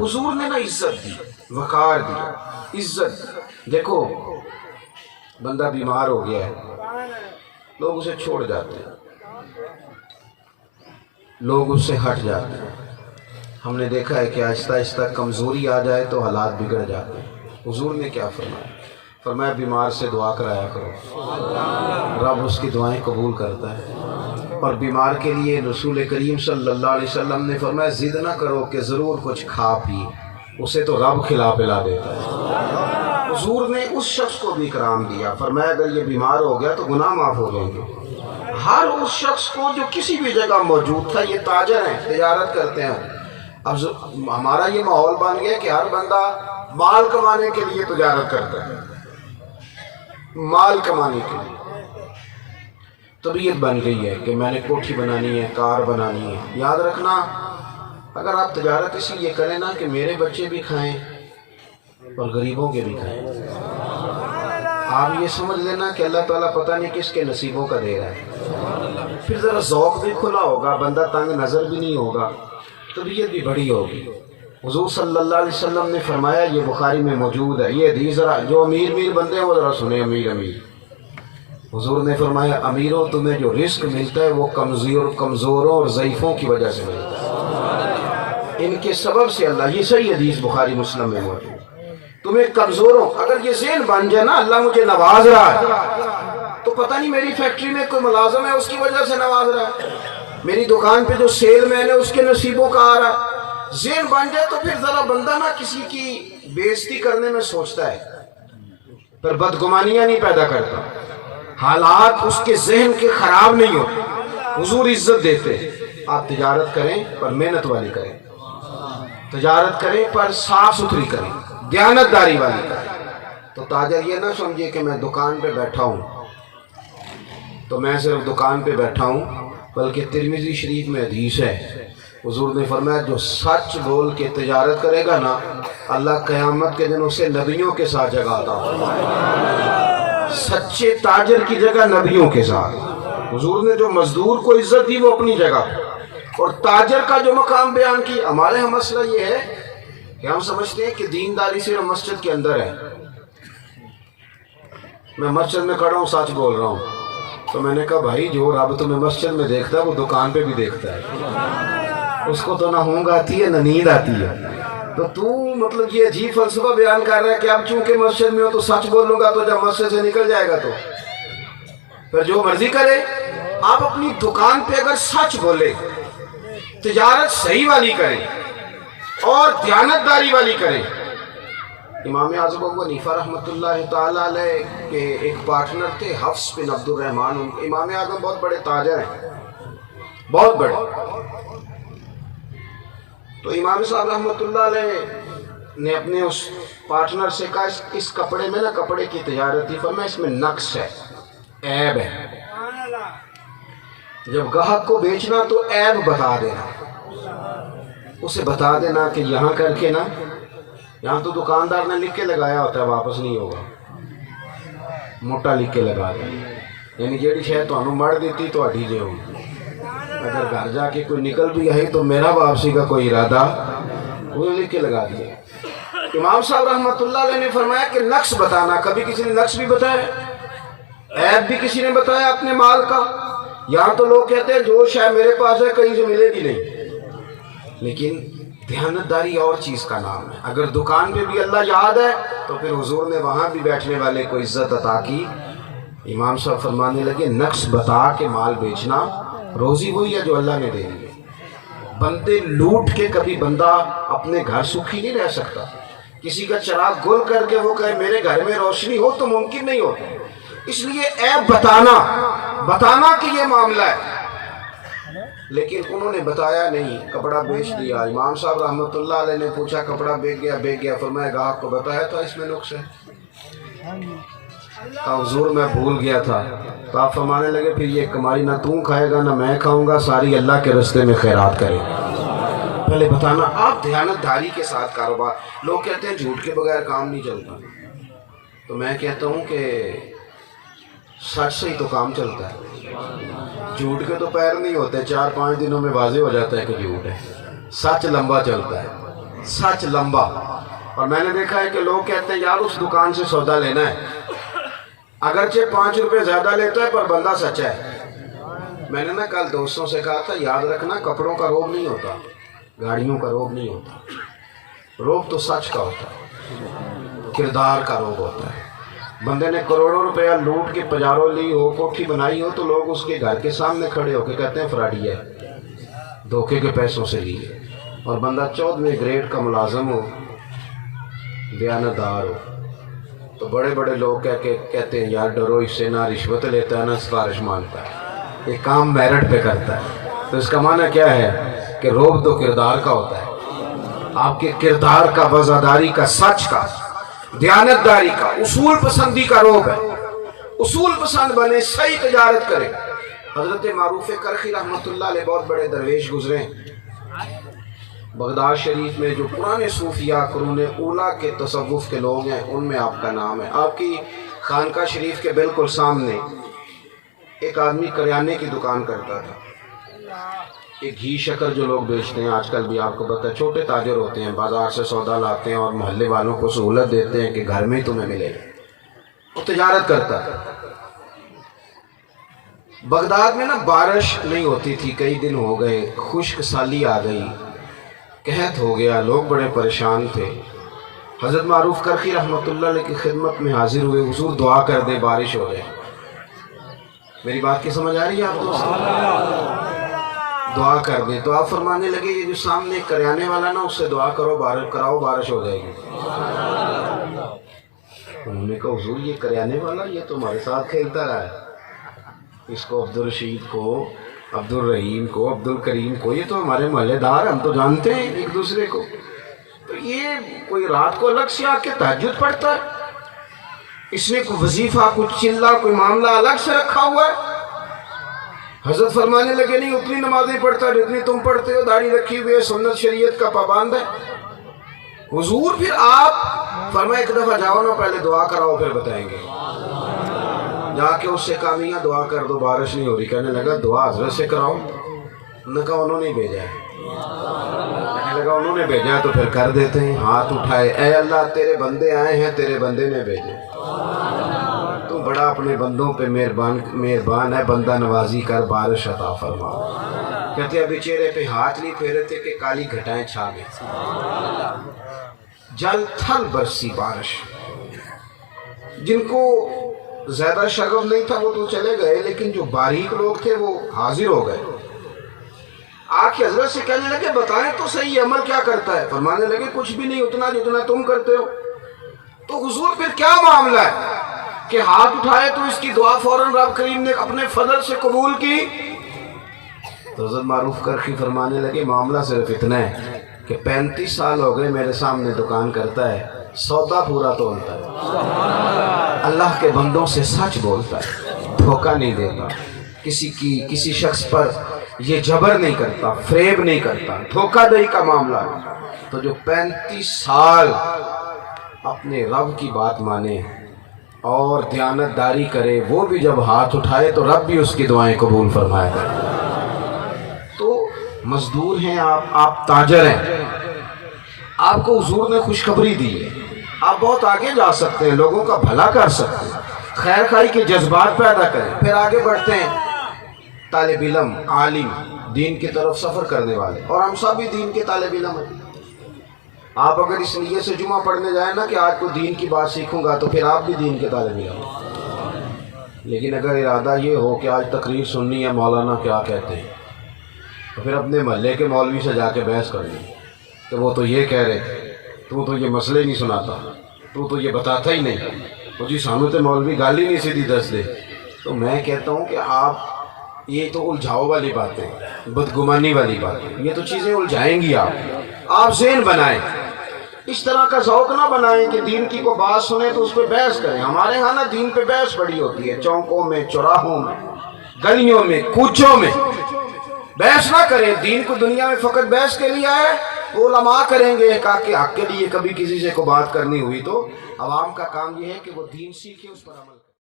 حضور نے نا عزت دی، وقار دیا، عزت. دیکھو بندہ بیمار ہو گیا ہے، لوگ اسے چھوڑ جاتے ہیں، لوگ اس سے ہٹ جاتے ہیں. ہم نے دیکھا ہے کہ آہستہ آہستہ کمزوری آ جائے تو حالات بگڑ جاتے ہیں. حضور نے کیا فرمایا؟ فرمایا بیمار سے دعا کرایا کرو، رب اس کی دعائیں قبول کرتا ہے. اور بیمار کے لیے رسول کریم صلی اللہ علیہ وسلم نے فرمایا ضد نہ کرو کہ ضرور کچھ کھا پی، اسے تو رب کھلا پلا دیتا ہے. حضور نے اس شخص کو بھی اکرام دیا، فرمایا اگر یہ بیمار ہو گیا تو گناہ معاف ہو جائیں گے. ہر اس شخص کو جو کسی بھی جگہ موجود تھا، یہ تاجر ہیں، تجارت کرتے ہیں. اب ہمارا یہ ماحول بن گیا کہ ہر بندہ مال کمانے کے لیے تجارت کرتا ہے، مال کمانے کے لیے. طبیعت بن گئی ہے کہ میں نے کوٹھی بنانی ہے، کار بنانی ہے. یاد رکھنا اگر آپ تجارت اس لیے کریں نا کہ میرے بچے بھی کھائیں اور غریبوں کے بھی کھائیں، آپ یہ سمجھ لینا کہ اللہ تعالیٰ پتہ نہیں کس کے نصیبوں کا دے رہا ہے. پھر ذرا ذوق بھی کھلا ہوگا، بندہ تنگ نظر بھی نہیں ہوگا، طبیعت بھی بڑی ہوگی. حضور صلی اللہ علیہ وسلم نے فرمایا، یہ بخاری میں موجود ہے، یہ حدیث ذرا جو امیر بندے ہیں وہ ذرا سنیں. امیر حضور نے فرمایا امیروں تمہیں جو رزق ملتا ہے وہ کمزوروں اور ضعیفوں کی وجہ سے ملتا ہے، ان کے سبب سے اللہ. یہ صحیح حدیث بخاری مسلم میں موجود. تمہیں کمزوروں، اگر یہ ذہن بن جائے نا اللہ مجھے نواز رہا ہے تو پتہ نہیں میری فیکٹری میں کوئی ملازم ہے اس کی وجہ سے نواز رہا ہے، میری دکان پہ جو سیل مین ہے اس کے نصیبوں کا آ رہا ہے. ذہن بن جائے تو پھر ذرا بندہ نا کسی کی بےعزتی کرنے میں سوچتا ہے، پر بدگمانیاں نہیں پیدا کرتا، حالات اس کے ذہن کے خراب نہیں ہوتے. حضور عزت دیتے. آپ تجارت کریں پر محنت والی کریں، تجارت کریں پر صاف ستھری کریں، دیانت داری والی کریں. تو تاجر یہ نہ سمجھے کہ میں دکان پہ بیٹھا ہوں تو میں صرف دکان پہ بیٹھا ہوں، بلکہ ترمذی شریف میں حدیث ہے، حضور نے فرمایا جو سچ بول کے تجارت کرے گا نا اللہ قیامت کے دن اسے نبیوں کے ساتھ جگہ عطا فرمائے. سچے تاجر کی جگہ نبیوں کے ساتھ. حضور نے جو مزدور کو عزت دی وہ اپنی جگہ، اور تاجر کا جو مقام بیان کی. ہمارے ہم مسئلہ یہ ہے کہ ہم سمجھتے ہیں کہ دینداری صرف مسجد کے اندر ہے. میں مسجد میں کھڑا ہوں سچ بول رہا ہوں، تو میں نے کہا بھائی جو رب تمہیں مسجد میں دیکھتا ہے وہ دکان پہ بھی دیکھتا ہے، اس کو تو نہ اونگ آتی ہے نہ نیند آتی ہے. تو مطلب یہ عجیب فلسفہ بیان کر رہا ہے کہ اب چونکہ مسجد میں ہو تو سچ بولوں گا، تو جب مسجد سے نکل جائے گا تو پھر جو مرضی کرے. آپ اپنی دکان پہ اگر سچ بولے، تجارت صحیح والی کریں اور دیانت داری والی کریں. امام اعظم ابو حنیفہ رحمۃ اللہ تعالیٰ علیہ کے ایک پارٹنر تھے حفص بن عبد الرحمن. امام اعظم بہت بڑے تاجر ہیں، بہت بڑے. تو امام صاحب رحمۃ اللہ علیہ نے اپنے اس پارٹنر سے کہا اس کپڑے میں نا کپڑے کی تجارت تھی، فرمایا اس میں نقص ہے، عیب ہے. جب گاہک کو بیچنا تو عیب بتا دینا، اسے بتا دینا کہ یہاں کر کے نا، یہاں تو دکاندار نے لکھ کے لگایا ہوتا ہے واپس نہیں ہوگا، موٹا لکھ کے لگا دیں، یعنی جیڑی شاید تو مڑ دیتی تو ہٹی جے ہوگی. اگر گھر جا کے کوئی نکل بھی آئی تو میرا واپسی کا کوئی ارادہ، وہ لکھ کے لگا دیا. امام صاحب رحمۃ اللہ علیہ نے فرمایا کہ نقص بتانا. کبھی کسی نے نقص بھی بتایا، عیب بھی کسی نے بتایا اپنے مال کا. یہاں تو لوگ کہتے ہیں جو شے میرے پاس ہے کہیں سے ملے گی نہیں، لیکن دیانتداری اور چیز کا نام ہے. اگر دکان پہ بھی اللہ یاد ہے تو پھر حضور نے وہاں بھی بیٹھنے والے کو عزت عطا کی. امام صاحب فرمانے لگے نقص بتا کے مال بیچنا، روزی وہی ہے جو اللہ نے دے دی ہے. بندے لوٹ کے کبھی بندہ اپنے گھر سکھی نہیں رہ سکتا. کسی کا چراغ گل کر کے وہ کہے میرے گھر میں روشنی ہو تو ممکن نہیں ہوتا. اس لیے عیب بتانا کہ یہ معاملہ ہے. لیکن انہوں نے بتایا نہیں، کپڑا بیچ دیا. امام صاحب رحمۃ اللہ علیہ نے پوچھا کپڑا بیچ گیا، فرمایا گاہک کو بتایا تھا اس میں نقص ہے. حضور میں بھول گیا تھا. تو آپ فرمانے لگے پھر یہ کمائی نہ تو کھائے گا نہ میں کھاؤں گا، ساری اللہ کے رستے میں خیرات کرے. پہلے بتانا. آپ دیانت داری کے ساتھ کاروبار. لوگ کہتے ہیں جھوٹ کے بغیر کام نہیں چلتا، تو میں کہتا ہوں کہ سچ سے ہی تو کام چلتا ہے. جھوٹ کے تو پیر نہیں ہوتے، 4-5 دنوں میں واضح ہو جاتا ہے کہ جھوٹ ہے. سچ لمبا چلتا ہے. سچ لمبا. اور میں نے دیکھا ہے کہ لوگ کہتے ہیں یار اس دکان سے سودا لینا ہے, اگرچہ 5 روپے زیادہ لیتا ہے پر بندہ سچا ہے. میں نے نا کل دوستوں سے کہا تھا یاد رکھنا کپڑوں کا روب نہیں ہوتا, گاڑیوں کا روب نہیں ہوتا, روب تو سچ کا ہوتا ہے, کردار کا روب ہوتا ہے. بندے نے کروڑوں روپیہ لوٹ کے پجاروں لی ہو, کوٹھی بنائی ہو, تو لوگ اس کے گھر کے سامنے کھڑے ہو کے کہتے ہیں فراڈی ہے, دھوکے کے پیسوں سے لی ہے. اور بندہ 14ویں گریڈ کا ملازم ہو, دیانتدار ہو, تو بڑے بڑے لوگ کہتے ہیں یار ڈرو اس سے, نہ رشوت لیتا ہے نہ سفارش مانگتا ہے, یہ کام میرٹ پہ کرتا ہے. تو اس کا معنی کیا ہے کہ روب تو کردار کا ہوتا ہے. آپ کے کردار کا, وفاداری کا, سچ کا, دیانتداری کا, اصول پسندی کا روب ہے. اصول پسند بنے, صحیح تجارت کرے. حضرت معروف کرخی رحمۃ اللہ علیہ بہت بڑے درویش گزرے ہیں. بغداد شریف میں جو پرانے صوفیاء قرون اولیٰ کے تصوف کے لوگ ہیں ان میں آپ کا نام ہے. آپ کی خانقاہ شریف کے بالکل سامنے ایک آدمی کریانے کی دکان کرتا تھا. ایک گھی شکر جو لوگ بیچتے ہیں آج کل بھی آپ کو پتہ ہے, چھوٹے تاجر ہوتے ہیں, بازار سے سودا لاتے ہیں اور محلے والوں کو سہولت دیتے ہیں کہ گھر میں ہی تمہیں ملے. وہ تجارت کرتا تھا. بغداد میں نا بارش نہیں ہوتی تھی, کئی دن ہو گئے, خشک سالی آ گئی, قحط ہو گیا, لوگ بڑے پریشان تھے. حضرت معروف کرخی رحمۃ اللہ علیہ کی خدمت میں حاضر ہوئے, حضور دعا کر دیں بارش ہو جائے. میری بات کی سمجھ آ رہی ہے آپ کو؟ دعا کر دیں. تو آپ فرمانے لگے یہ جو سامنے کریانے والا نا اس سے دعا کرو, بارش کراؤ, بارش ہو جائے گی. انہوں نے کہا حضور یہ کریانے والا یہ تو ہمارے ساتھ کھیلتا رہا ہے, اس کو عبد الرشید کو, عبد الرحیم کو, عبد الکریم کو, یہ تو ہمارے محلے دار, ہم تو جانتے ہیں ایک دوسرے کو. تو یہ کوئی رات کو الگ سے آ کے تہجد پڑھتا ہے, اس نے کوئی وظیفہ, کچھ چلہ, کوئی معاملہ الگ سے رکھا ہوا ہے. حضرت فرمانے لگے نہیں اتنی نمازیں پڑھتا جتنی تم پڑھتے ہو, داڑھی رکھی ہوئی ہے, سنت شریعت کا پابند ہے. حضور پھر آپ فرمائے ایک دفعہ جاؤ نا, پہلے دعا کراؤ پھر بتائیں گے. جا کے اس سے کہا میاں دعا کر دو, بارش نہیں ہو رہی. کہنے لگا دعا حضرت سے کراؤ. نے کہا انہوں نے بھیجا ہے. کہنے لگا انہوں نے بھیجا ہے تو پھر کر دیتے ہیں. ہاتھ اٹھائے, اے اللہ تیرے بندے آئے ہیں, تیرے بندے نے بھیجے, تو بڑا اپنے بندوں پہ مہربان ہے, بندہ نوازی کر بارش عطا فرما. کہتے ابھی چہرے پہ ہاتھ نہیں پھیرے تھے کہ کالی گھٹائیں چھا گئی, جل تھل برسی بارش. جن کو زیادہ شغف نہیں تھا وہ تو چلے گئے, لیکن جو باریک لوگ تھے وہ حاضر ہو گئے. آ کے حضرت سے کہنے لگے بتائیں تو صحیح عمل کیا کرتا ہے. فرمانے لگے کچھ بھی نہیں, اتنا جتنا تم کرتے ہو. تو حضور پھر کیا معاملہ ہے کہ ہاتھ اٹھائے تو اس کی دعا فوراً رب کریم نے اپنے فضل سے قبول کی. تو حضرت معروف کرخی فرمانے لگے معاملہ صرف اتنا ہے کہ 35 سال ہو گئے میرے سامنے دکان کرتا ہے, سودا پورا تولتا ہے, اللہ کے بندوں سے سچ بولتا ہے, دھوکہ نہیں دیتا, کسی شخص پر یہ جبر نہیں کرتا, فریب نہیں کرتا, دھوکہ دہی کا معاملہ ہے. تو جو 35 سال اپنے رب کی بات مانے اور دیانتداری کرے, وہ بھی جب ہاتھ اٹھائے تو رب بھی اس کی دعائیں قبول فرمائے گا. تو مزدور ہیں آپ تاجر ہیں, آپ کو حضور نے خوشخبری دی ہے, آپ بہت آگے جا سکتے ہیں, لوگوں کا بھلا کر سکتے ہیں, خیر خواہی کے جذبات پیدا کریں, پھر آگے بڑھتے ہیں. طالب علم, عالم, دین کی طرف سفر کرنے والے, اور ہم سب بھی دین کے طالب علم ہیں. آپ اگر اس نیت سے جمعہ پڑھنے جائیں نا کہ آج کو دین کی بات سیکھوں گا, تو پھر آپ بھی دین کے طالب علم ہیں. لیکن اگر ارادہ یہ ہو کہ آج تقریر سننی ہے, مولانا کیا کہتے ہیں, تو پھر اپنے محلے کے مولوی سے جا کے بحث کر لیں کہ وہ تو یہ کہہ رہے تھے, تو یہ مسئلے نہیں سناتا, تو یہ بتاتا ہی نہیں, تو جی سانو تے مولوی گال ہی نہیں سیدھی دس دے. تو میں کہتا ہوں کہ آپ یہ تو الجھاؤ والی باتیں, بدگمانی والی باتیں, یہ تو چیزیں الجھائیں گی. آپ ذہن بنائیں, اس طرح کا ذوق نہ بنائیں کہ دین کی کوئی بات سنیں تو اس پہ بحث کریں. ہمارے ہاں نا دین پہ بحث بڑی ہوتی ہے, چوکوں میں, چوراہوں میں, گلیوں میں, کوچوں میں. بحث نہ کریں, دین کو دنیا میں فقط بحث کے لیے ہے. علماء کریں گے کہ حق کے لیے کبھی کسی سے کو بات کرنی ہوئی تو عوام کا کام یہ ہے کہ وہ دین سیکھے, اس پر عمل کرے.